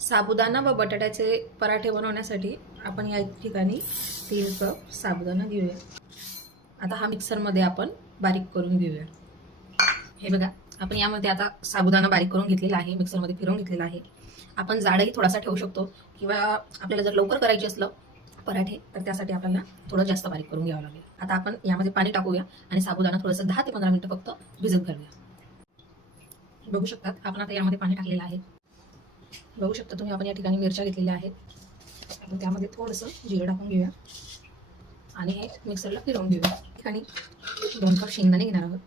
साबुदाणा व बटाट्याचे पराठे बनवण्यासाठी आपण या ठिकाणी 3 कप साबुदाणा घेऊया। आता हा मिक्सरमध्ये आपण बारीक करून घेऊया। हे बघा, आपण यामध्ये आता साबुदाणा बारीक करून घेतलेला आहे, मिक्सरमध्ये फिरवून घेतलेला आहे। आपण जाडही थोडासा ठेवू शकतो किंवा आपल्याला जर लवकर करायचे असलं पराठे तर त्यासाठी आपल्याला थोडं जास्त बारीक करून घ्यावं लागेल। आता आपण यामध्ये पाणी टाकूया आणि साबुदाणा थोडंसं 10 ते 15 मिनिटं फक्त भिजत घालूया। बघू शकतात आपण आता यामध्ये पाणी टाकलेलं आहे। बघू शकता तुम्ही, आपण या ठिकाणी मिरच्या घेतलेल्या आहेत। आपण त्यामध्ये थोडंसं जिरं टाकून घेऊया आणि हे मिक्सरला फिरवून घेऊया। ठिकाणी 2 कप शेंगदाणे घेणार आहोत।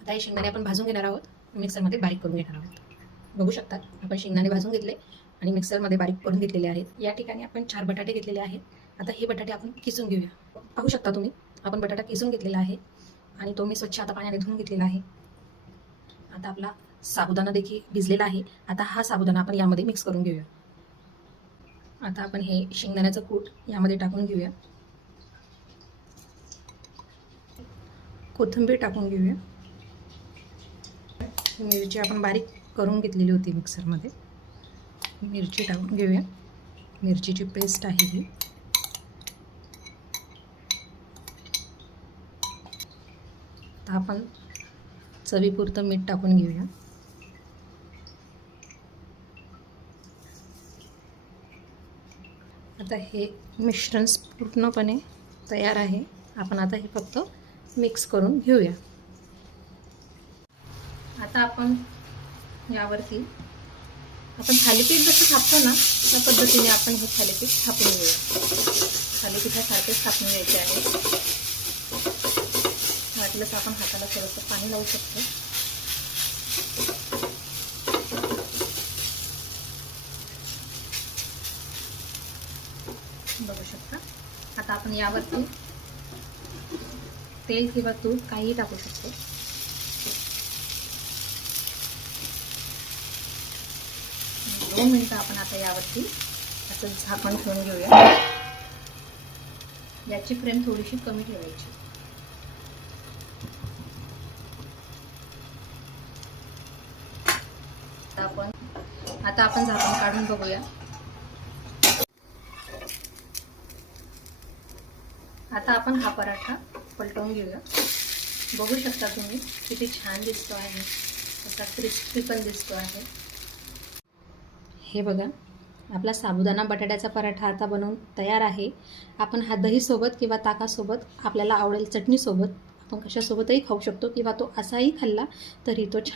आता हे शेंगदाणे आपण भाजून घेणार आहोत, मिक्सरमध्ये बारीक करून घेणार आहोत। बघू शकता आपण शेंगदाणे भाजून घेतले आणि मिक्सरमध्ये बारीक करून घेतलेले आहेत। या ठिकाणी आपण 4 बटाटे घेतलेले आहेत। आता हे बटाटे आपण किसून घेऊया। पाहू शकता तुम्ही, आपण बटाटा किसून घेतलेला आहे आणि तो मी स्वच्छ आता पाण्याने धुवून घेतलेला आहे। आता आपला साबुदाणा देखील भिजलेला आहे। आता हा साबुदाणा आपण यामध्ये मिक्स करून घेऊया। आता आपण हे शेंगदाण्याचं कूट यामध्ये टाकून घेऊया। कोथिंबीर टाकून घेऊया। मिरची आपण बारीक करून घेतलेली होती मिक्सरमध्ये, मिरची टाकून घेऊया। मिरचीची पेस्ट आहे ही। आता आपण चवीपुरतं मीठ टाकून घेऊया। आता हे मिश्रण पूर्णपणे तयार आहे। आपण आता हे फक्त मिक्स करून घेऊया। आता आपण यावरती थालीपीठ जसं थापतो ना, त्या पद्धतीने आपण हे थालीपीठ थापून घेऊया। थालीपीठासारखेच थापून घ्यायचे आहे। वाटलंच आपण हाताला थोडंसं पाणी लावू शकतो। बघू शकता। आता आपण यावरती तेल किंवा तूप काहीही टाकू शकतो। दोन मिनिटं आपण आता यावरती असं झाकण ठेवून घेऊया। याची फ्लेम थोडीशी कमी ठेवायची। आता आपण झाकण काढून बघूया। आता आपण हा पराठा पलटवून घेऊया। बघू शकता तुम्ही किती छान दिसतो आहे, असा क्रिस्पी पण दिसतो आहे। हे बघा, आपला साबुदाणा बटाट्याचा पराठा आता बनवून तयार आहे। आपण हा दहीसोबत किंवा ताकासोबत, आपल्याला आवडेल चटणीसोबत, आपण कशासोबतही खाऊ शकतो किंवा तो असाही खाल्ला तरी तो छान